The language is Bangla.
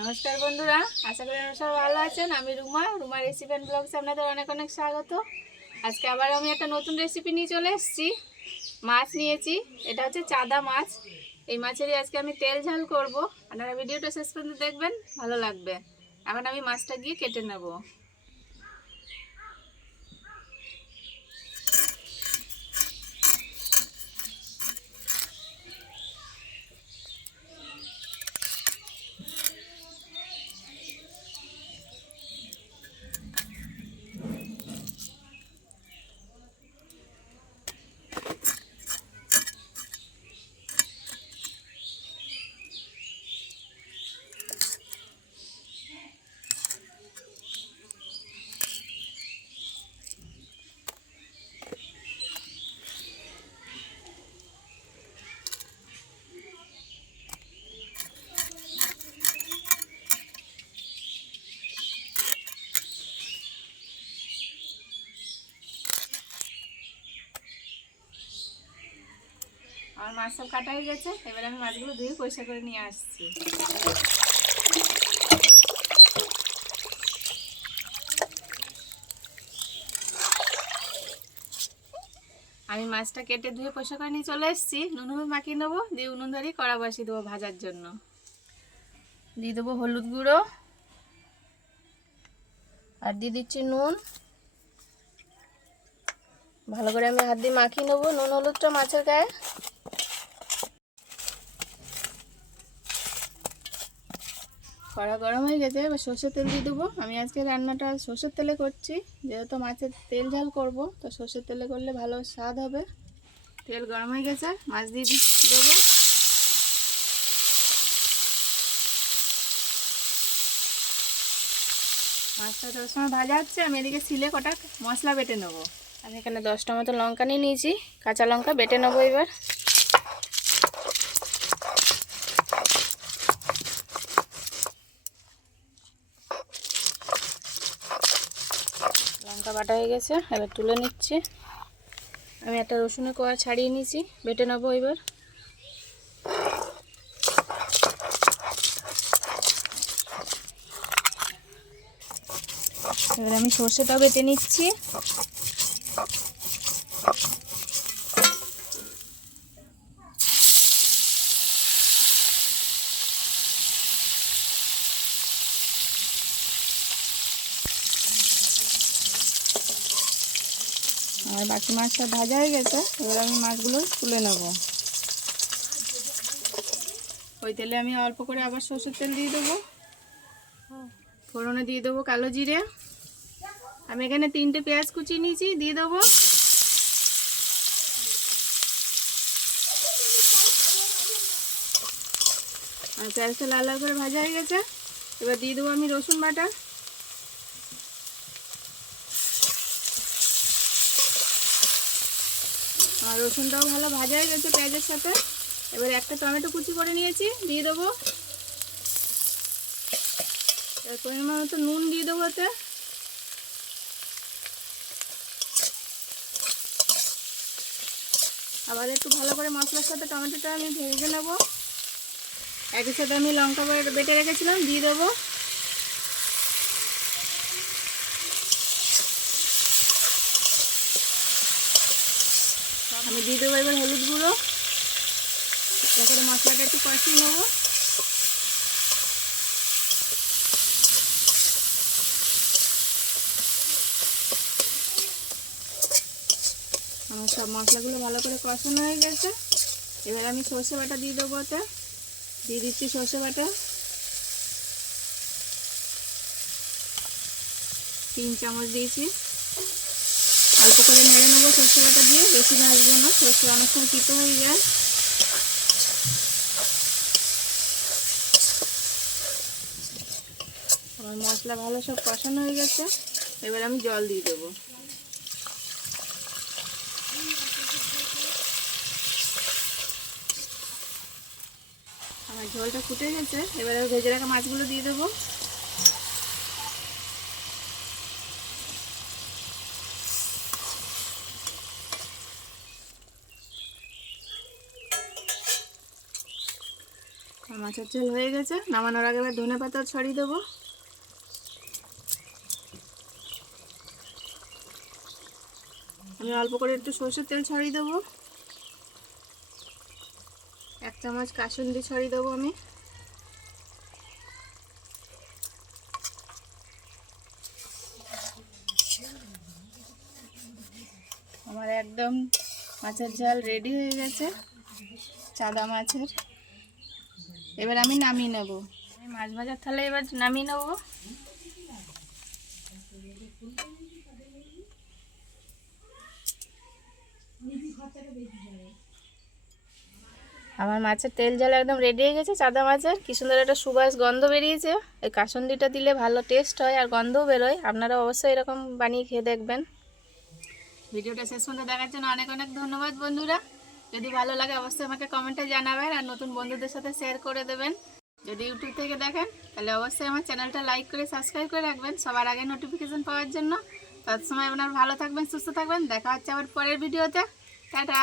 নমস্কার বন্ধুরা, আশা করি সবাই ভালো আছেন। আমি রুমা রুমা রেসিপি অ্যান্ড ব্লগসে আপনাদের অনেক অনেক স্বাগত। আজকে আবার আমি একটা নতুন রেসিপি নিয়ে চলে এসেছি। মাছ নিয়েছি, এটা হচ্ছে চাদা মাছ। এই মাছেরই আজকে আমি তেল ঝাল করব। আপনারা ভিডিওটা শেষ পর্যন্ত দেখবেন, ভালো লাগবে। এখন আমি মাছটা গিয়ে কেটে নেব। আমার মাছ সব কাটা হয়ে গেছে। এবার আমি মাছগুলো ধুয়ে পরিষ্কার করে নিয়ে আসছি। আমি মাছটা কেটে ধুয়ে পরিষ্কার করে নিয়ে চলে এসেছি। নুন হলুদ মাখিয়ে নেব, দিয়ে উনুন ধরিয়ে কড়া বসিয়ে দেবো ভাজার জন্য। দিয়ে দেবো হলুদ গুঁড়ো। আর দিয়ে দিচ্ছি নুন। ভালো করে আমি হাত দিয়ে মাখিয়ে নেব। নুন হলুদটা মাছের গায়ে। কড়া গরম হয়ে গেছে, এবার সর্ষের তেল দিয়ে দেবো। আমি আজকে রান্নাটা সর্ষের তেলে করছি, যেহেতু মাছের তেল ঝাল করব, তো সর্ষের তেলে করলে ভালো স্বাদ হবে। তেল গরম হয়ে গেছে, মাছ দিয়ে দেবো। মাছটা যত সময় ভাজা হচ্ছে, আমি এদিকে সিলে কটা মশলা বেটে নেব। আমি এখানে দশটা মতো লঙ্কা নিয়ে নিয়েছি, কাঁচা লঙ্কা বেটে নেব এবার। লঙ্কা বাটা হয়ে গেছে, এবার তুলে নিচ্ছি। আমি একটা রসুনের কোয়া ছাড়িয়ে নিয়েছি, বেটে নেব এবার। এবার আমি সর্ষেটাও বেটে নিচ্ছি। আর বাকি মাছটা ভাজা হয়ে গেছে, এবার আমি মাছগুলো তুলে নেব। ওই তেলে আমি অল্প করে আবার সর্ষের তেল দিয়ে দেবো। ফোড়নে দিয়ে দেবো কালো জিরে। আমি এখানে তিনটে পেঁয়াজ কুচি নিয়েছি, দিয়ে দেবো। আর পেঁয়াজটা লাল লাল করে ভাজা হয়ে গেছে। এবার দিয়ে দেবো আমি রসুন বাটা। আর রসুনটাও ভালো ভাজা হয়ে গেছে পেঁয়াজের সাথে। এবার একটা টমেটো কুচি করে নিয়েছি, দিয়ে দেবো। পরিমাণ মতো নুন দিয়ে দেবো ওতে। আবার একটু ভালো করে মশলার সাথে টমেটোটা আমি ভেজে নেব। একই সাথে আমি লঙ্কা বেটে রেখেছিলাম, দিয়ে দেবো। আমি দিয়ে দেবো এবার হলুদ গুঁড়ো। তারপরে মশলাটা একটু কষিয়ে নেব। আমার সব মশলাগুলো ভালো করে কষানো হয়ে গেছে। এবার আমি সর্ষে বাটা দিয়ে দেবো ওতে। দিয়ে দিচ্ছি সর্ষে বাটা। তিন চামচ দিয়েছি। অল্প করে নেড়ে নেব সর্ষে বাটা দিয়ে, বেশি ভাজবো না, সর্ষে অনেক সময় তিতো হয়ে যায়। আমার মশলা ভালো সব কষানো হয়ে গেছে, এবার আমি জল দিয়ে দেবো। আমার ঝোলটা ফুটে গেছে, এবারে ভেজে রাখা মাছগুলো দিয়ে দেবো। মাছের ঝোল হয়ে গেছে। নামানোর আগে ধনে পাতা ছড়িয়ে দেবো। আমি অল্প করে একটু সর্ষের তেল ছড়িয়ে দেবো। এক চামচ কাসুন্দি ছড়িয়ে দেবো আমি। আমার একদম মাছের ঝাল রেডি হয়ে গেছে। চাদা মাছের। এবার আমি নামিয়ে নেব। আমি মাছ ভাজার থালে এবার নামিয়ে নেব। আমার মাছের তেল জল একদম রেডি হয়ে গেছে চাদা মাছের। কি সুন্দর একটা সুবাস গন্ধ বেরিয়েছে। এই কাসন্দিটা দিলে ভালো টেস্ট হয় আর গন্ধও বেরোয়। আপনারা অবশ্যই এরকম বানিয়ে খেয়ে দেখবেন। ভিডিওটা শেষ পর্যন্ত দেখার জন্য অনেক অনেক ধন্যবাদ, বন্ধুরা। যদি ভালো লাগে অবশ্যই আমাকে কমেন্টে জানাবেন আর নতুন বন্ধুদের সাথে শেয়ার করে দেবেন। যদি ইউটিউব থেকে দেখেন, তাহলে অবশ্যই আমার চ্যানেলটা লাইক করে সাবস্ক্রাইব করে রাখবেন। সবার আগে নোটিফিকেশন পাওয়ার জন্য। তৎসময় আপনার ভালো থাকবেন, সুস্থ থাকবেন। দেখা হচ্ছে আবার পরের ভিডিওতে টাটা!